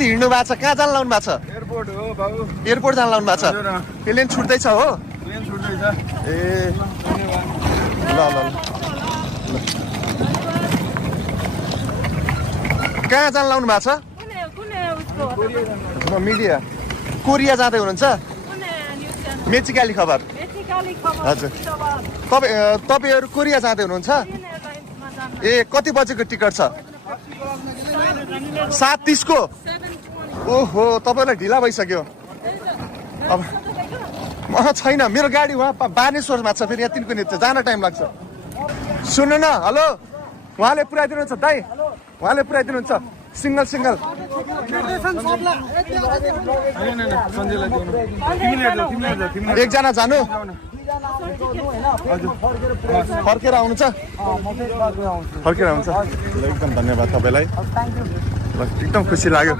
कति हिँड्नु भएको छ? कहाँ जान लाउनु भएको छ? एयरपोर्ट हो बाबु। एयरपोर्ट जान लाउनु भएको छ? प्लेन छुट्दैछ हो? प्लेन छुट्दैछ। ए ल ल ल कहाँ जान लाउनु भएको छ? मिडिया कोरिया जाँदै हुनुहुन्छ? मेचिकाली खबर। हजुर तपाईँहरू कोरिया जाँदै हुनुहुन्छ? ए कति बजेको टिकट छ? 7:30 को? ओहो तपाईँलाई ढिला भइसक्यो। अब छैन मेरो गाडी उहाँ बानेश्वरमा छ, फेरि यहाँ तिनको नित्य जान टाइम लाग्छ। सुन्नु न, हेलो उहाँले पुऱ्याइदिनुहुन्छ दाइ, उहाँले पुऱ्याइदिनुहुन्छ सिङ्गल सिङ्गल। एकजना जानु फर्केर आउनुहुन्छ? फर्केर आउँछ। एकदम धन्यवाद तपाईँलाई, एकदम खुसी लाग्यो।